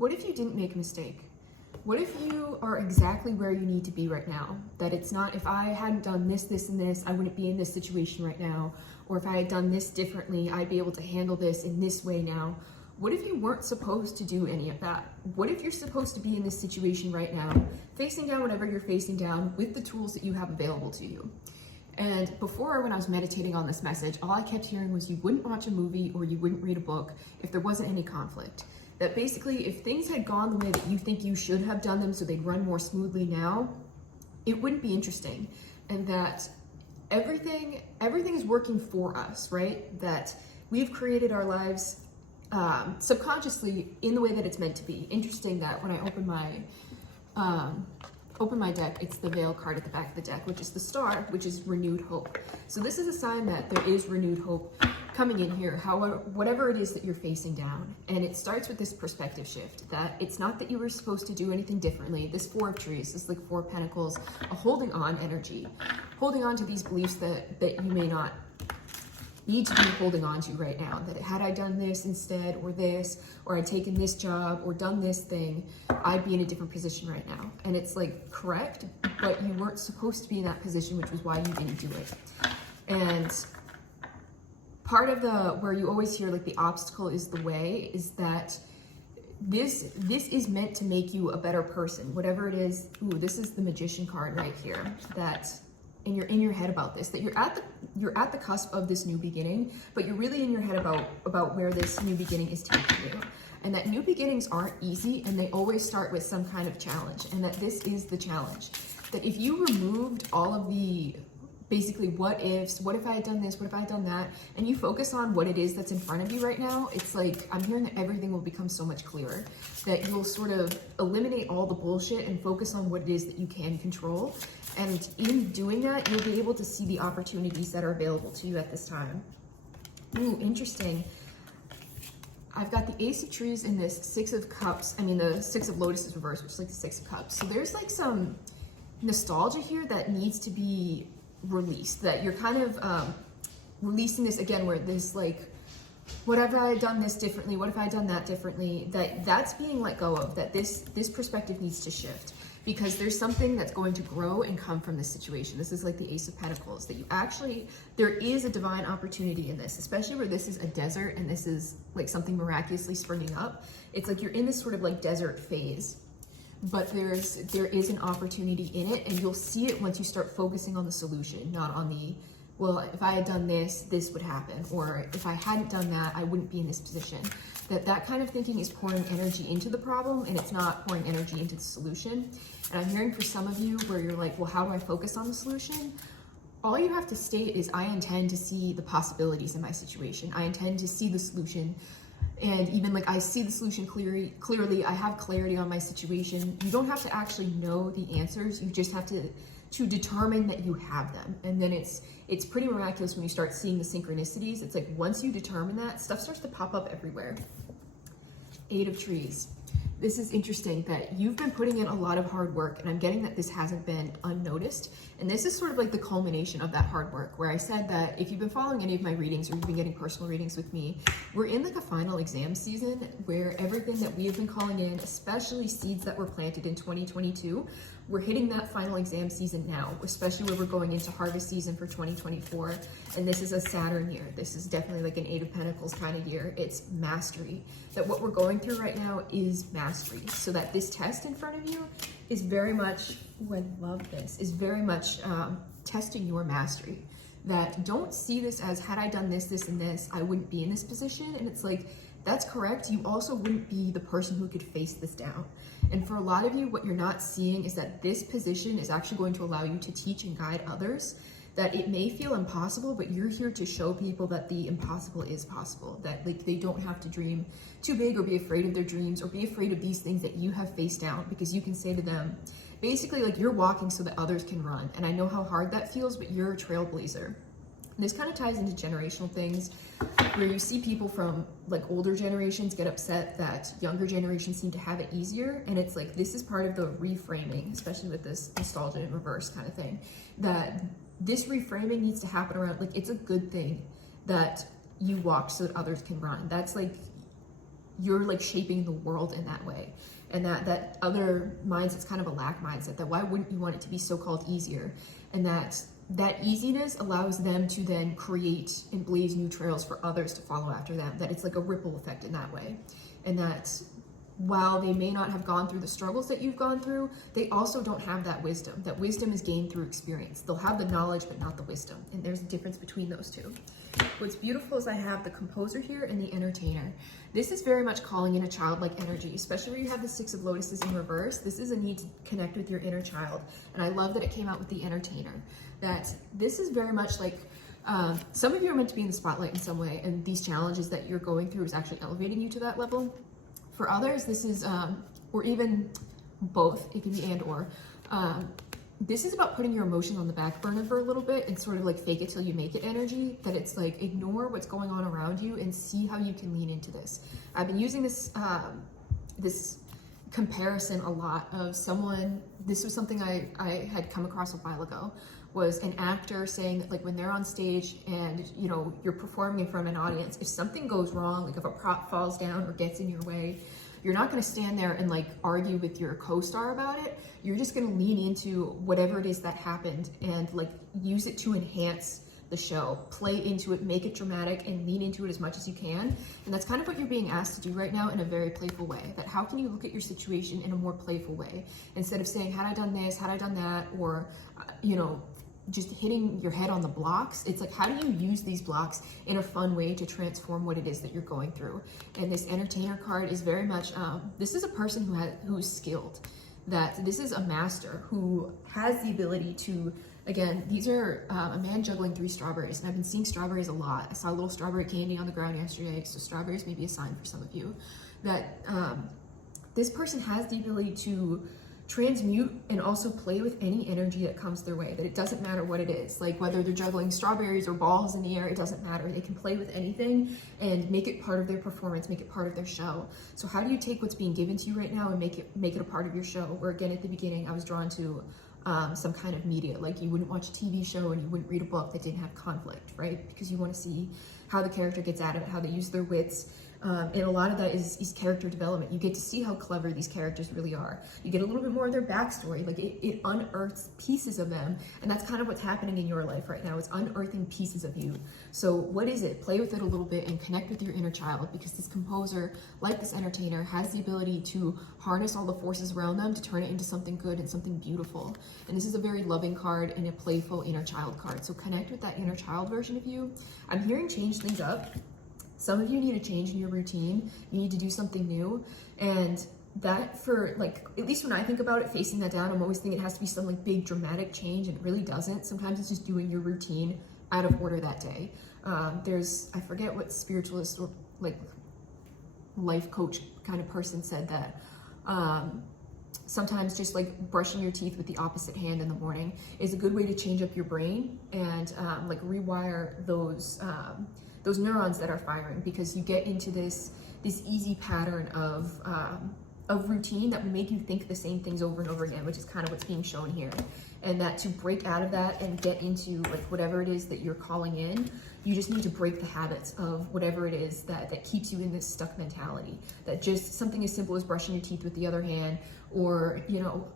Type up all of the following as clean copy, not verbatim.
What if you didn't make a mistake? What if you are exactly where you need to be right now? That it's not, if I hadn't done this, this, and this, I wouldn't be in this situation right now. Or if I had done this differently, I'd be able to handle this in this way now. What if you weren't supposed to do any of that? What if you're supposed to be in this situation right now, facing down whatever you're facing down with the tools that you have available to you? And before, when I was meditating on this message, all I kept hearing was you wouldn't watch a movie or you wouldn't read a book if there wasn't any conflict. That basically, if things had gone the way that you think you should have done them so they'd run more smoothly now, it wouldn't be interesting. And that everything is working for us, right? That we've created our lives subconsciously in the way that it's meant to be. Interesting that when I open my deck, it's the Veil card at the back of the deck, which is the Star, which is renewed hope. So this is a sign that there is renewed hope coming in here, however, whatever it is that you're facing down. And it starts with this perspective shift, that it's not that you were supposed to do anything differently. This Four of Trees, this like Four of Pentacles, a holding on energy, holding on to these beliefs that you may not need to be holding on to right now. That had I done this instead, or this, or I'd taken this job, or done this thing, I'd be in a different position right now. And it's like, correct, but you weren't supposed to be in that position, which was why you didn't do it. And part of where you always hear like the obstacle is the way, is that this is meant to make you a better person, whatever it is. Ooh, this is the Magician card right here, that, and you're in your head about this, that you're at the cusp of this new beginning, but you're really in your head about where this new beginning is taking you. And that new beginnings aren't easy, and they always start with some kind of challenge, and that this is the challenge. That if you removed all of the basically what ifs, what if I had done this, what if I had done that, and you focus on what it is that's in front of you right now, it's like, I'm hearing that everything will become so much clearer, that you'll sort of eliminate all the bullshit and focus on what it is that you can control. And in doing that, you'll be able to see the opportunities that are available to you at this time. Ooh, interesting. I've got the Ace of Trees in this Six of Cups. I mean, the Six of Lotuses reversed, which is like the Six of Cups. So there's like some nostalgia here that needs to be released, that you're kind of releasing this again, where this like, whatever I had done this differently, what if I had done that differently, that's being let go of, that this perspective needs to shift, because there's something that's going to grow and come from this situation. This is like the Ace of Pentacles, that you actually, there is a divine opportunity in this, especially where this is a desert and this is like something miraculously springing up. It's like you're in this sort of like desert phase, but there is an opportunity in it, and you'll see it once you start focusing on the solution, not on the, well, if I had done this, this would happen, or if I hadn't done that, I wouldn't be in this position. That kind of thinking is pouring energy into the problem, and it's not pouring energy into the solution. And I'm hearing for some of you where you're like, well, how do I focus on the solution? All you have to state is, I intend to see the possibilities in my situation. I intend to see the solution. And even like, I see the solution clearly, I have clarity on my situation. You don't have to actually know the answers. You just have to determine that you have them. And then it's pretty miraculous when you start seeing the synchronicities. It's like, once you determine that, stuff starts to pop up everywhere. Eight of Trees. This is interesting, that you've been putting in a lot of hard work, and I'm getting that this hasn't been unnoticed. And this is sort of like the culmination of that hard work, where I said that if you've been following any of my readings, or you've been getting personal readings with me, we're in like a final exam season where everything that we have been calling in, especially seeds that were planted in 2022, we're hitting that final exam season now, especially where we're going into harvest season for 2024. And this is a Saturn year. This is definitely like an Eight of Pentacles kind of year. It's mastery. That what we're going through right now is mastery. So that this test in front of you is very much, oh, I love this, is very much testing your mastery. That don't see this as, had I done this, this, and this, I wouldn't be in this position. And it's like, that's correct. You also wouldn't be the person who could face this down. And for a lot of you, what you're not seeing is that this position is actually going to allow you to teach and guide others. That it may feel impossible, but you're here to show people that the impossible is possible. That like, they don't have to dream too big, or be afraid of their dreams, or be afraid of these things that you have faced down, because you can say to them, basically, like, you're walking so that others can run. And I know how hard that feels, but you're a trailblazer. This kind of ties into generational things, where you see people from like older generations get upset that younger generations seem to have it easier. And it's like, this is part of the reframing, especially with this nostalgia in reverse kind of thing, that this reframing needs to happen around, like, it's a good thing that you walk so that others can run. That's like, you're like shaping the world in that way. And that other mindset's kind of a lack mindset, that why wouldn't you want it to be so-called easier? And that easiness allows them to then create and blaze new trails for others to follow after them, that it's like a ripple effect in that way. And that while they may not have gone through the struggles that you've gone through, they also don't have that wisdom. That wisdom is gained through experience. They'll have the knowledge, but not the wisdom. And there's a difference between those two. What's beautiful is I have the composer here and the entertainer. This is very much calling in a childlike energy, especially where you have the Six of Lotuses in reverse. This is a need to connect with your inner child. And I love that it came out with the entertainer. That this is very much like, some of you are meant to be in the spotlight in some way, and these challenges that you're going through is actually elevating you to that level. For others, this is, or even both, it can be and or, this is about putting your emotions on the back burner for a little bit and sort of like fake it till you make it energy, that it's like ignore what's going on around you and see how you can lean into this. I've been using this, this comparison a lot of someone, this was something I had come across a while ago, was an actor saying that like when they're on stage and you know you're performing in front of an audience, if something goes wrong, like if a prop falls down or gets in your way, you're not going to stand there and like argue with your co-star about it. You're just going to lean into whatever it is that happened and like use it to enhance the show, play into it, make it dramatic, and lean into it as much as you can. And that's kind of what you're being asked to do right now in a very playful way. But how can you look at your situation in a more playful way instead of saying, had I done this, had I done that, or you know, just hitting your head on the blocks? It's like, how do you use these blocks in a fun way to transform what it is that you're going through? And this entertainer card is very much, this is a person who's skilled, that this is a master who has the ability to, again, these are a man juggling 3 strawberries, and I've been seeing strawberries a lot. I saw a little strawberry candy on the ground yesterday, so strawberries may be a sign for some of you, that this person has the ability to transmute and also play with any energy that comes their way, that it doesn't matter what it is, like whether they're juggling strawberries or balls in the air, it doesn't matter. They can play with anything and make it part of their performance, make it part of their show. So how do you take what's being given to you right now and make it a part of your show? Where again, at the beginning, I was drawn to some kind of media, like you wouldn't watch a TV show and you wouldn't read a book that didn't have conflict, right? Because you want to see how the character gets out of it, how they use their wits. And a lot of that is character development. You get to see how clever these characters really are. You get a little bit more of their backstory. Like it unearths pieces of them. And that's kind of what's happening in your life right now. It's unearthing pieces of you. So what is it? Play with it a little bit and connect with your inner child, because this composer, like this entertainer, has the ability to harness all the forces around them to turn it into something good and something beautiful. And this is a very loving card and a playful inner child card. So connect with that inner child version of you. I'm hearing change things up. Some of you need a change in your routine. You need to do something new. And that, for like, at least when I think about it, facing that down, I'm always thinking it has to be some like big dramatic change, and it really doesn't. Sometimes it's just doing your routine out of order that day. I forget what spiritualist or like life coach kind of person said that. Sometimes just like brushing your teeth with the opposite hand in the morning is a good way to change up your brain and like rewire those neurons that are firing, because you get into this easy pattern of routine that will make you think the same things over and over again, which is kind of what's being shown here. And that to break out of that and get into like whatever it is that you're calling in, you just need to break the habits of whatever it is that keeps you in this stuck mentality. That just something as simple as brushing your teeth with the other hand, or you know,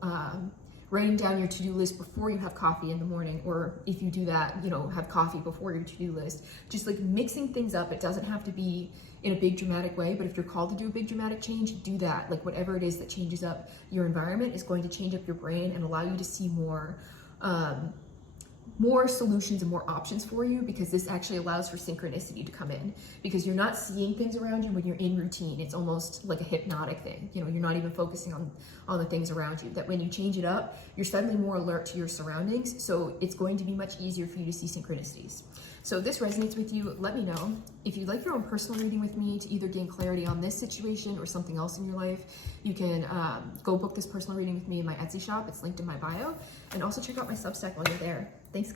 writing down your to-do list before you have coffee in the morning, or if you do that, you know, have coffee before your to-do list. Just like mixing things up. It doesn't have to be in a big dramatic way, but if you're called to do a big dramatic change, do that. Like whatever it is that changes up your environment is going to change up your brain and allow you to see more solutions and more options for you, because this actually allows for synchronicity to come in, because you're not seeing things around you when you're in routine. It's almost like a hypnotic thing. You know, you're not even focusing on the things around you. That when you change it up, you're suddenly more alert to your surroundings. So it's going to be much easier for you to see synchronicities. So if this resonates with you, let me know. If you'd like your own personal reading with me to either gain clarity on this situation or something else in your life, you can go book this personal reading with me in my Etsy shop. It's linked in my bio. And also check out my Substack while you're there. Thanks.